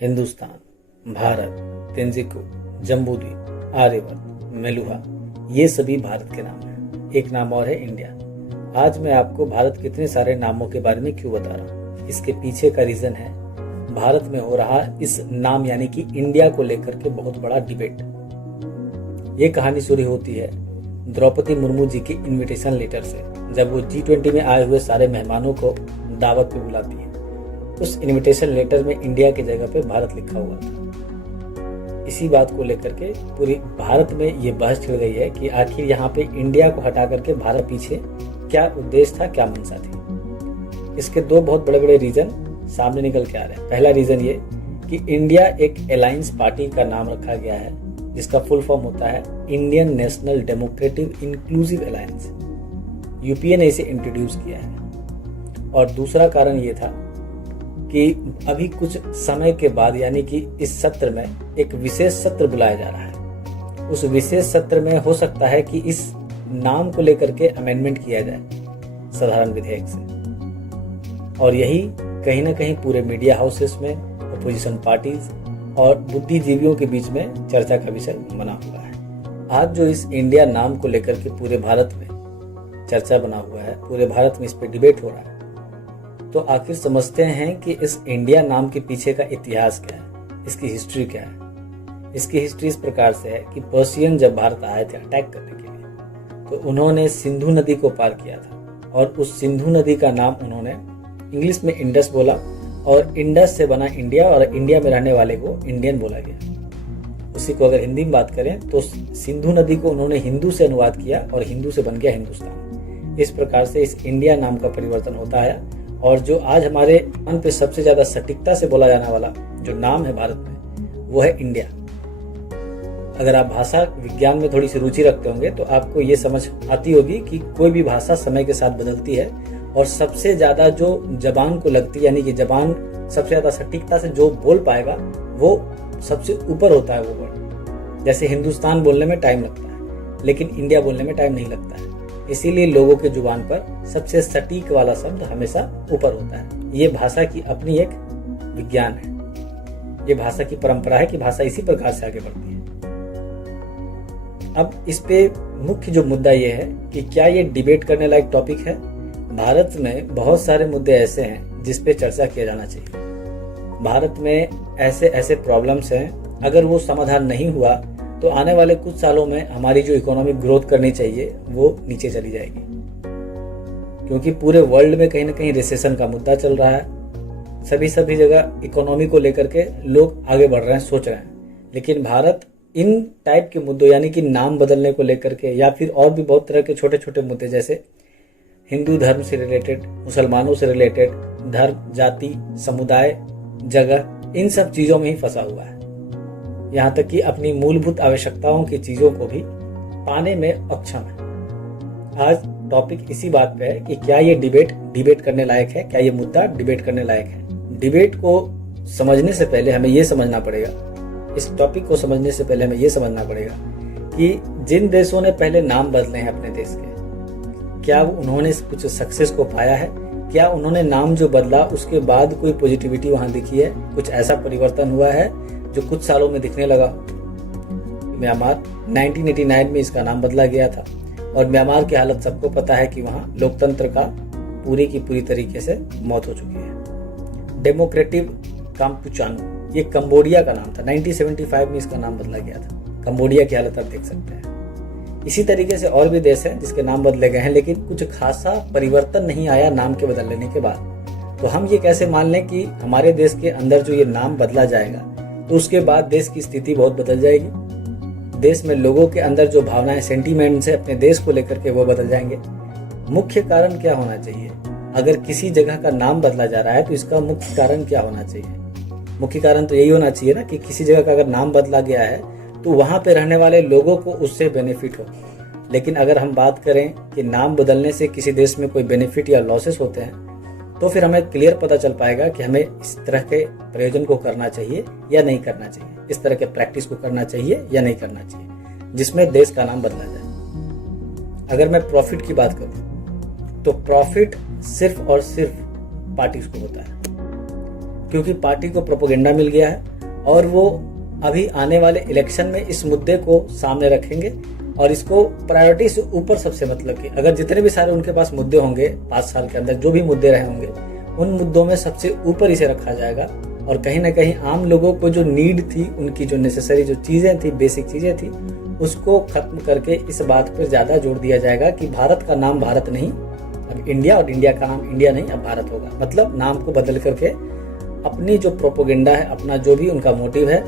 हिंदुस्तान, भारत, तेंजिको, जम्बूद्वीप, आर्यवर्त, मेलुहा, ये सभी भारत के नाम हैं। एक नाम और है इंडिया। आज मैं आपको भारत के इतने सारे नामों के बारे में क्यों बता रहा हूँ, इसके पीछे का रीजन है भारत में हो रहा इस नाम यानी कि इंडिया को लेकर के बहुत बड़ा डिबेट। ये कहानी शुरू होती है द्रौपदी मुर्मू जी के इनविटेशन लेटर से, जब वो G20 में आए हुए सारे मेहमानों को दावत पे बुलाती है। उस इनविटेशन लेटर में इंडिया की जगह पे भारत लिखा हुआ था। इसी बात को लेकर के पूरी भारत में ये बहस छिड़ गई है कि आखिर यहाँ पे इंडिया को हटा करके भारत पीछे क्या उद्देश्य था, क्या मंशा थी। इसके दो बहुत बड़े बड़े रीजन सामने निकल के आ रहे हैं। पहला रीजन ये कि इंडिया एक अलायंस पार्टी का नाम रखा गया है, जिसका फुल फॉर्म होता है Indian national democratic inclusive alliance. UPA ने इसे इंट्रोड्यूस किया है। और दूसरा कारण ये था कि अभी कुछ समय के बाद यानी कि इस सत्र में एक विशेष सत्र बुलाया जा रहा है। उस विशेष सत्र में हो सकता है कि इस नाम को लेकर के अमेंडमेंट किया जाए साधारण विधेयक से। और यही कहीं ना कहीं पूरे मीडिया हाउसेस में, अपोजिशन पार्टीज और बुद्धिजीवियों के बीच में चर्चा का विषय बना हुआ है। आज जो इस इंडिया नाम को लेकर के पूरे भारत में चर्चा बना हुआ है, पूरे भारत में इस पे डिबेट हो रहा है, तो आखिर समझते हैं कि इस इंडिया नाम के पीछे का इतिहास क्या है, इसकी हिस्ट्री क्या है। इसकी हिस्ट्री इस प्रकार से है कि पर्शियन जब भारत आए थे अटैक करने के लिए, तो उन्होंने सिंधु नदी को पार किया था और उस सिंधु नदी का नाम उन्होंने इंग्लिश में इंडस बोला और इंडस से बना इंडिया और इंडिया में रहने वाले को इंडियन बोला गया। उसी को अगर हिंदी में बात करें तो सिंधु नदी को उन्होंने हिंदू से अनुवाद किया और हिंदू से बन गया हिंदुस्तान। इस प्रकार से इस इंडिया नाम का परिवर्तन होता है। और जो आज हमारे मन पे सबसे ज्यादा सटीकता से बोला जाने वाला जो नाम है भारत में, वो है इंडिया। अगर आप भाषा विज्ञान में थोड़ी सी रुचि रखते होंगे तो आपको ये समझ आती होगी कि कोई भी भाषा समय के साथ बदलती है और सबसे ज्यादा जो जबान को लगती है यानी कि जबान सबसे ज्यादा सटीकता से जो बोल पाएगा वो सबसे ऊपर होता है वो वर्ड। जैसे हिंदुस्तान बोलने में टाइम लगता है लेकिन इंडिया बोलने में टाइम नहीं लगता है। इसीलिए लोगों के जुबान पर सबसे सटीक वाला शब्द हमेशा ऊपर होता है। ये भाषा की अपनी एक विज्ञान है, ये भाषा की परंपरा है कि भाषा इसी प्रकार से आगे बढ़ती है। अब इस पे मुख्य जो मुद्दा ये है कि क्या ये डिबेट करने लायक टॉपिक है। भारत में बहुत सारे मुद्दे ऐसे हैं जिस पे चर्चा किया जाना चाहिए। भारत में ऐसे ऐसे प्रॉब्लम्स हैं, अगर वो समाधान नहीं हुआ तो आने वाले कुछ सालों में हमारी जो इकोनॉमिक ग्रोथ करनी चाहिए वो नीचे चली जाएगी, क्योंकि पूरे वर्ल्ड में कहीं ना कहीं रिसेशन का मुद्दा चल रहा है। सभी जगह इकोनॉमी को लेकर के लोग आगे बढ़ रहे हैं, सोच रहे हैं। लेकिन भारत इन टाइप के मुद्दों यानी कि नाम बदलने को लेकर के या फिर और भी बहुत तरह के छोटे छोटे मुद्दे, जैसे हिंदू धर्म से रिलेटेड, मुसलमानों से रिलेटेड, धर्म, जाति, समुदाय, जगह, इन सब चीजों में ही फंसा हुआ है। यहाँ तक कि अपनी मूलभूत आवश्यकताओं की चीजों को भी पाने में अक्षम है। आज टॉपिक इसी बात पे है कि क्या ये डिबेट करने लायक है, क्या ये मुद्दा डिबेट करने लायक है। डिबेट को समझने से पहले हमें ये समझना पड़ेगा, इस टॉपिक को समझने से पहले हमें ये समझना पड़ेगा कि जिन देशों ने पहले नाम बदले हैं अपने देश के, क्या उन्होंने कुछ सक्सेस को पाया है, क्या उन्होंने नाम जो बदला उसके बाद कोई पॉजिटिविटी वहां दिखी है, कुछ ऐसा परिवर्तन हुआ है जो कुछ सालों में दिखने लगा। म्यांमार 1989 में इसका नाम बदला गया था और म्यांमार की हालत सबको पता है कि वहां लोकतंत्र का पूरी की पूरी तरीके से मौत हो चुकी है। डेमोक्रेटिक काम्पुचानो ये कंबोडिया का नाम था, 1975 में इसका नाम बदला गया था। कंबोडिया की हालत आप देख सकते हैं। इसी तरीके से और भी देश हैं जिसके नाम बदले गए हैं, लेकिन कुछ खासा परिवर्तन नहीं आया नाम के बदल लेने के बाद। तो हम ये कैसे मान लें कि हमारे देश के अंदर जो ये नाम बदला जाएगा तो उसके बाद देश की स्थिति बहुत बदल जाएगी। देश में लोगों के अंदर जो भावनाएं, सेंटीमेंट्स है अपने देश को लेकर के, वो बदल जाएंगे। मुख्य कारण क्या होना चाहिए? अगर किसी जगह का नाम बदला जा रहा है तो इसका मुख्य कारण क्या होना चाहिए? मुख्य कारण तो यही होना चाहिए ना कि किसी जगह का अगर नाम बदला गया है तो वहां पे रहने वाले लोगों को उससे बेनिफिट हो। लेकिन अगर हम बात करें कि नाम बदलने से किसी देश में कोई बेनिफिट या लॉसेस होते हैं, तो फिर हमें क्लियर पता चल पाएगा कि हमें इस तरह के प्रयोजन को करना चाहिए या नहीं करना चाहिए, इस तरह के प्रैक्टिस को करना चाहिए या नहीं करना चाहिए, जिसमें देश का नाम बदला जाए। अगर मैं प्रॉफिट की बात करूं तो प्रॉफिट सिर्फ और सिर्फ पार्टीज को होता है। क्योंकि पार्टी को प्रोपेगेंडा मिल गया है और वो अभी आने वाले इलेक्शन में इस मुद्दे को सामने रखेंगे और इसको प्रायोरिटी से ऊपर सबसे मतलब कि अगर जितने भी सारे उनके पास मुद्दे होंगे 5 साल के अंदर जो भी मुद्दे रहे होंगे उन मुद्दों में सबसे ऊपर इसे रखा जाएगा और कहीं ना कहीं आम लोगों को जो नीड थी, उनकी जो नेसेसरी जो चीज़ें थी, बेसिक चीज़ें थी, उसको खत्म करके इस बात पर ज़्यादा जोर दिया जाएगा कि भारत का नाम भारत नहीं, अब इंडिया, और इंडिया का नाम इंडिया नहीं, अब भारत होगा। मतलब नाम को बदल करके अपनी जो प्रोपोगेंडा है, अपना जो भी उनका मोटिव है,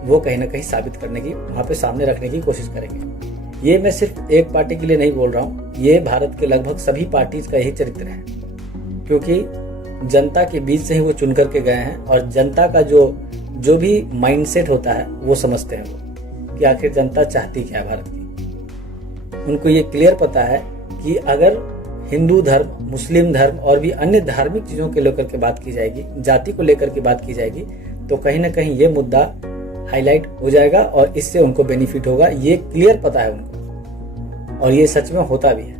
वो कहीं ना कहीं साबित करने की, वहाँ पे सामने रखने की कोशिश करेंगे। ये मैं सिर्फ एक पार्टी के लिए नहीं बोल रहा हूँ, ये भारत के लगभग सभी पार्टीज का यही चरित्र है, क्योंकि जनता के बीच से ही वो चुन करके गए हैं और जनता का जो भी माइंडसेट होता है वो समझते हैं वो कि आखिर जनता चाहती क्या है भारत की। उनको ये क्लियर पता है कि अगर हिंदू धर्म, मुस्लिम धर्म और भी अन्य धार्मिक चीज़ों के लेकर के बात की जाएगी, जाति को लेकर के बात की जाएगी, तो कहीं ना कहीं ये मुद्दा हाईलाइट हो जाएगा और इससे उनको बेनिफिट होगा। ये क्लियर पता है उनको और ये सच में होता भी है।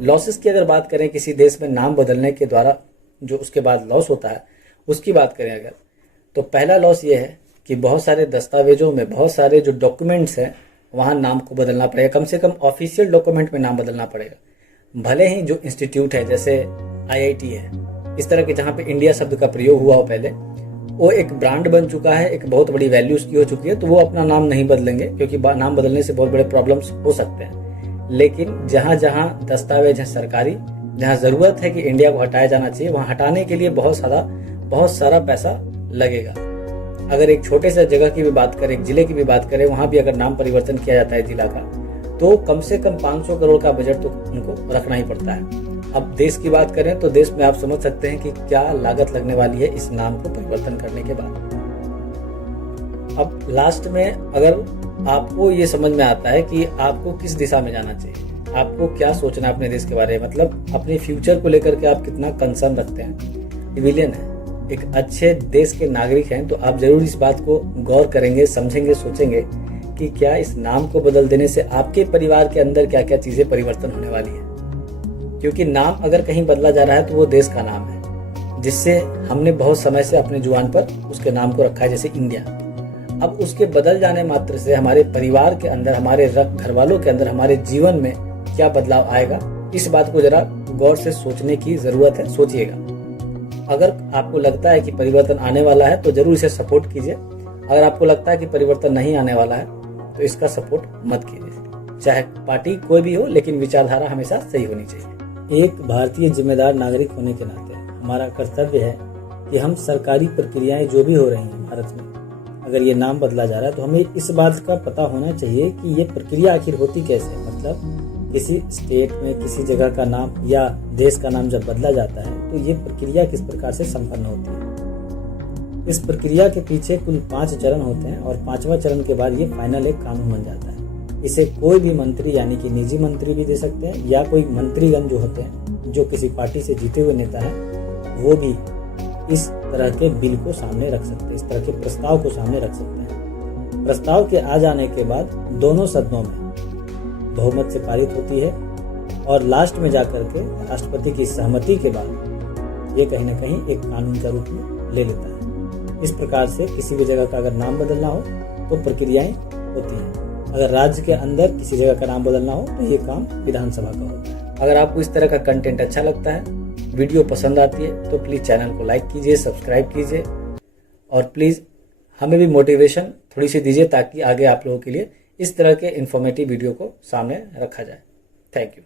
लॉसेस की अगर बात करें, किसी देश में नाम बदलने के द्वारा जो उसके बाद लॉस होता है उसकी बात करें अगर, तो पहला लॉस ये है कि बहुत सारे दस्तावेजों में, बहुत सारे जो डॉक्यूमेंट्स हैं वहाँ नाम को बदलना पड़ेगा, कम से कम ऑफिशियल डॉक्यूमेंट में नाम बदलना पड़ेगा। भले ही जो इंस्टीट्यूट है जैसे IIT है, इस तरह के जहाँ पे इंडिया शब्द का प्रयोग हुआ हो पहले, वो एक ब्रांड बन चुका है, एक बहुत बड़ी वैल्यू उसकी हो चुकी है, तो वो अपना नाम नहीं बदलेंगे क्योंकि नाम बदलने से बहुत बड़े प्रॉब्लम्स हो सकते हैं। लेकिन जहाँ जहाँ दस्तावेज है सरकारी, जहाँ ज़रूरत है कि इंडिया को हटाया जाना चाहिए, वहाँ हटाने के लिए बहुत सारा पैसा लगेगा। अगर एक छोटे से जगह की भी बात करें, एक जिले की भी बात करें, वहाँ भी अगर नाम परिवर्तन किया जाता है जिला का, तो कम से कम 500 करोड़ का बजट तो उनको रखना ही पड़ता है। अब देश की बात करें तो देश में आप समझ सकते हैं कि क्या लागत लगने वाली है इस नाम को परिवर्तन करने के बाद। अब लास्ट में अगर आपको ये समझ में आता है कि आपको किस दिशा में जाना चाहिए, आपको क्या सोचना है अपने देश के बारे में, मतलब अपने फ्यूचर को लेकर के आप कितना कंसर्न रखते हैं, सिविलियन है, एक अच्छे देश के नागरिक हैं, तो आप जरूर इस बात को गौर करेंगे, समझेंगे, सोचेंगे कि क्या इस नाम को बदल देने से आपके परिवार के अंदर क्या क्या चीज़ें परिवर्तन होने वाली है। क्योंकि नाम अगर कहीं बदला जा रहा है तो वो देश का नाम है, जिससे हमने बहुत समय से अपने जुबान पर उसके नाम को रखा है, जैसे इंडिया। अब उसके बदल जाने मात्र से हमारे परिवार के अंदर, हमारे घर वालों के अंदर, हमारे जीवन में क्या बदलाव आएगा, इस बात को जरा गौर से सोचने की जरूरत है। सोचिएगा, अगर आपको लगता है कि परिवर्तन आने वाला है तो जरूर इसे सपोर्ट कीजिए। अगर आपको लगता है कि परिवर्तन नहीं आने वाला है तो इसका सपोर्ट मत कीजिए। चाहे पार्टी कोई भी हो, लेकिन विचारधारा हमेशा सही होनी चाहिए। एक भारतीय जिम्मेदार नागरिक होने के नाते हमारा कर्तव्य है कि हम सरकारी प्रक्रियाएं जो भी हो रही हैं भारत में, अगर ये नाम बदला जा रहा है तो हमें इस बात का पता होना चाहिए कि ये प्रक्रिया आखिर होती कैसे है। मतलब किसी स्टेट में किसी जगह का नाम या देश का नाम जब बदला जाता है तो ये प्रक्रिया किस प्रकार से संपन्न होती है। इस प्रक्रिया के पीछे कुल 5 चरण होते हैं और 5वां चरण के बाद ये फाइनल एक कानून बन जाता है। इसे कोई भी मंत्री, यानी कि निजी मंत्री भी दे सकते हैं, या कोई मंत्रीगण जो होते हैं, जो किसी पार्टी से जीते हुए नेता है, वो भी इस तरह के बिल को सामने रख सकते हैं, इस तरह के प्रस्ताव को सामने रख सकते हैं। प्रस्ताव के आ जाने के बाद दोनों सदनों में बहुमत से पारित होती है और लास्ट में जाकर के राष्ट्रपति की सहमति के बाद ये कहीं ना कहीं एक कानून का रूप में ले लेता है। इस प्रकार से किसी भी जगह का अगर नाम बदलना हो तो प्रक्रियाएं होती हैं। अगर राज्य के अंदर किसी जगह का नाम बदलना हो तो ये काम विधानसभा का होता है। अगर आपको इस तरह का कंटेंट अच्छा लगता है, वीडियो पसंद आती है, तो प्लीज़ चैनल को लाइक कीजिए, सब्सक्राइब कीजिए और प्लीज़ हमें भी मोटिवेशन थोड़ी सी दीजिए ताकि आगे आप लोगों के लिए इस तरह के इन्फॉर्मेटिव वीडियो को सामने रखा जाए। Thank you.